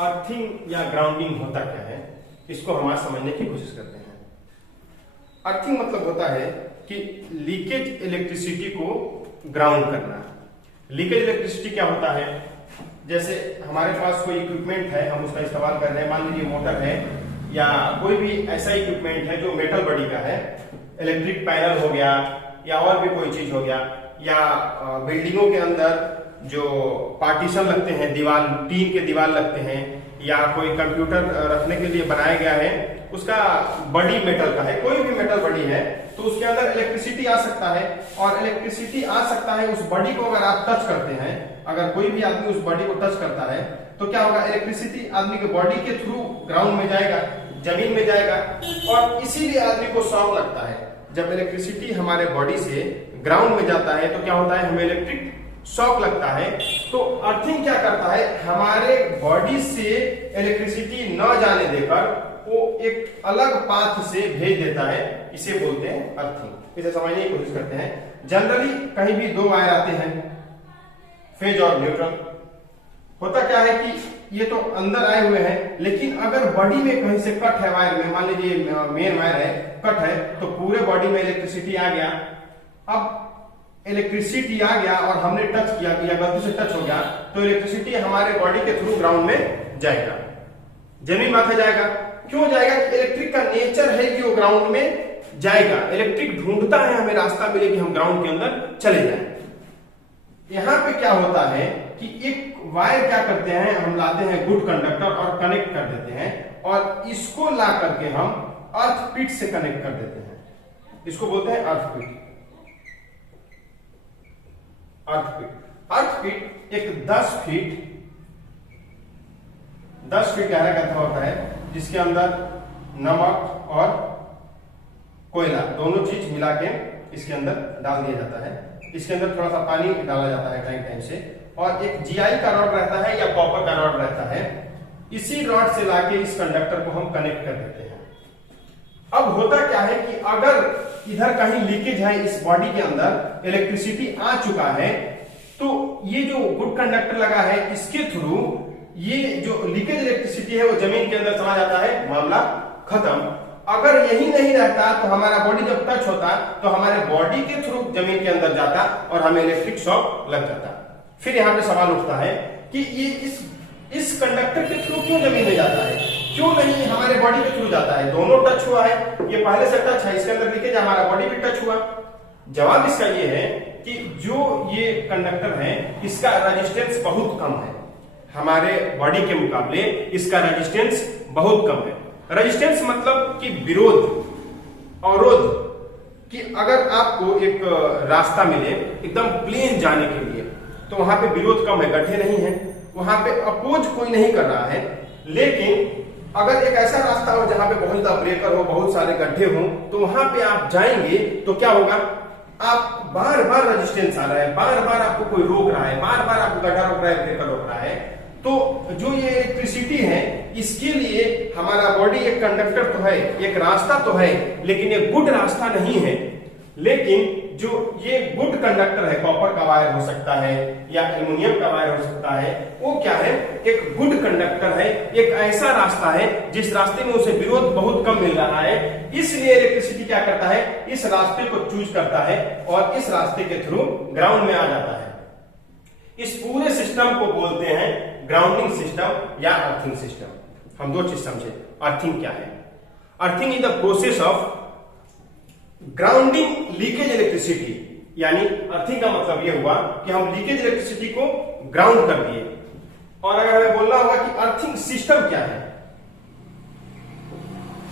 Earthing या grounding होता क्या है, इसको हम आज समझने की कोशिश करते हैं। अर्थिंग मतलब होता है कि लीकेज इलेक्ट्रिसिटी को ग्राउंड करना। लीकेज इलेक्ट्रिसिटी क्या होता है, जैसे हमारे पास कोई इक्विपमेंट है, हम उसका इस्तेमाल कर रहे हैं, मान लीजिए मोटर है या कोई भी ऐसा इक्विपमेंट है जो मेटल बॉडी का है, इलेक्ट्रिक पैनल हो गया या और भी कोई चीज हो गया, या बिल्डिंगों के अंदर जो पार्टीशन लगते हैं, दीवार, टीन के दीवार लगते हैं, या कोई कंप्यूटर रखने के लिए बनाया गया है, उसका बॉडी मेटल का है, कोई भी मेटल बॉडी है, तो उसके अंदर इलेक्ट्रिसिटी आ सकता है। और इलेक्ट्रिसिटी आ सकता है, उस बॉडी को अगर आप टच करते हैं, अगर कोई भी आदमी उस बॉडी को टच करता है तो क्या होगा, इलेक्ट्रिसिटी आदमी के बॉडी के थ्रू ग्राउंड में जाएगा, जमीन में जाएगा, और इसीलिए आदमी को शॉक लगता है। जब इलेक्ट्रिसिटी हमारे बॉडी से ग्राउंड में जाता है तो क्या होता है, हमें इलेक्ट्रिक शॉक लगता है। तो अर्थिंग क्या करता है, हमारे बॉडी से इलेक्ट्रिसिटी न जाने देकर वो एक अलग पाथ से भेज देता है, इसे बोलते हैं अर्थिंग। इसे समझने की कोशिश करते हैं। जनरली कहीं भी दो वायर आते हैं, फेज और न्यूट्रल। होता क्या है कि ये तो अंदर आए हुए हैं, लेकिन अगर बॉडी में कहीं से कट है वायर में, मान लीजिए मेन वायर है, कट है, तो पूरे बॉडी में इलेक्ट्रिसिटी आ गया। अब इलेक्ट्रिसिटी आ गया और हमने टच किया या गलती से टच हो गया, तो इलेक्ट्रिसिटी हमारे बॉडी के थ्रू ग्राउंड में जाएगा, जमीन माथे जाएगा। क्यों जाएगा, इलेक्ट्रिक का नेचर है कि वो ग्राउंड में जाएगा। इलेक्ट्रिक ढूंढता है, हमें रास्ता मिले कि हम ग्राउंड के अंदर चले जाएं। यहां पे क्या होता है कि एक वायर क्या करते हैं, हम लाते हैं गुड कंडक्टर और कनेक्ट कर देते हैं, और इसको ला करके हम अर्थ पीट से कनेक्ट कर देते हैं। इसको बोलते हैं अर्थ पीट। अर्थ पीट एक 10 फीट गहरा गड्ढा होता है, जिसके अंदर नमक और कोयला दोनों चीज मिला के इसके अंदर डाल दिया जाता है। इसके अंदर थोड़ा सा पानी डाला जाता है टाइम टाइम से, और एक जीआई का रॉड रहता है या कॉपर का रॉड रहता है। इसी रॉड से लाके इस कंडक्टर को हम कनेक्ट कर देते हैं। अब होता क्या है कि अगर इधर कहीं लीकेज है, इस बॉडी के अंदर इलेक्ट्रिसिटी आ चुका है, तो ये जो गुड कंडक्टर लगा है, इसके थ्रू ये जो लीकेज इलेक्ट्रिसिटी है वो जमीन के अंदर चला जाता है, मामला खत्म। अगर यही नहीं रहता तो हमारा बॉडी जब टच होता तो हमारे बॉडी के थ्रू जमीन के अंदर जाता और हमें इलेक्ट्रिक शॉक लग जाता। फिर यहाँ पे सवाल उठता है कि ये इस कंडक्टर के थ्रू क्यों जमीन में जाता है, क्यों नहीं हमारे बॉडी के थ्रू जाता है। दोनों टच हुआ है, ये पहले से टच है, इसके अंदर लीकेज, हमारा बॉडी भी टच हुआ। जवाब इसका ये है कि जो ये कंडक्टर है, इसका रेजिस्टेंस बहुत कम है, हमारे बॉडी के मुकाबले इसका रेजिस्टेंस बहुत कम है। रेजिस्टेंस मतलब कि विरोध, अवरोध, कि अगर आपको एक रास्ता मिले एकदम प्लेन जाने के लिए, तो वहां पे विरोध कम है, गड्ढे नहीं है, वहां पे अपोज कोई नहीं कर रहा है। लेकिन अगर एक ऐसा रास्ता हो जहां पे बहुत ज्यादा ब्रेकर हो, बहुत सारे गड्ढे हो, तो वहां पे आप जाएंगे तो क्या होगा, आप बार बार रेजिस्टेंस आ रहा है, बार बार आपको कोई रोक रहा है, बार बार आपको गड्ढा रोक रहा है, ब्रेकर रोक रहा है। तो जो ये इलेक्ट्रिसिटी है, इसके लिए हमारा बॉडी एक कंडक्टर तो है, एक रास्ता तो है, लेकिन ये गुड रास्ता नहीं है। लेकिन जो ये गुड कंडक्टर है, कॉपर का वायर हो सकता है या एल्युमिनियम का वायर हो सकता है, वो क्या है, एक गुड कंडक्टर है, एक ऐसा रास्ता है जिस रास्ते में उसे विरोध बहुत कम मिल रहा है। इसलिए इलेक्ट्रिसिटी क्या करता है, इस रास्ते को चूज करता है और इस रास्ते के थ्रू ग्राउंड में आ जाता है। इस पूरे सिस्टम को बोलते हैं ग्राउंडिंग सिस्टम या अर्थिंग सिस्टम। हम दो चीज समझे, अर्थिंग क्या है। Earthing is the process of grounding leakage electricity, यानी अर्थिंग का मतलब यह हुआ कि हम लीकेज इलेक्ट्रिसिटी को ग्राउंड कर दिए। और अगर हमें बोलना होगा कि अर्थिंग सिस्टम क्या है,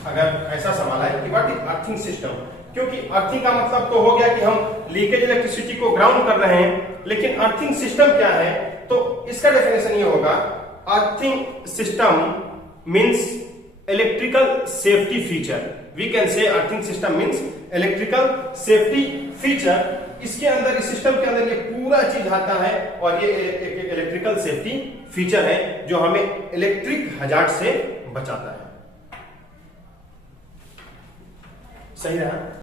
अगर ऐसा सवाल है कि व्हाट इज अर्थिंग सिस्टम, क्योंकि अर्थिंग का मतलब तो हो गया कि हम लीकेज इलेक्ट्रिसिटी को ग्राउंड कर रहे हैं, लेकिन अर्थिंग सिस्टम क्या है, तो इसका डेफिनेशन ये होगा, earthing system means electrical safety feature. We can say earthing system means electrical safety feature. इसके अंदर, इस सिस्टम के अंदर ये पूरा चीज आता है, और ये एक इलेक्ट्रिकल सेफ्टी फीचर है जो हमें इलेक्ट्रिक हजार्ड से बचाता है। सही रहा।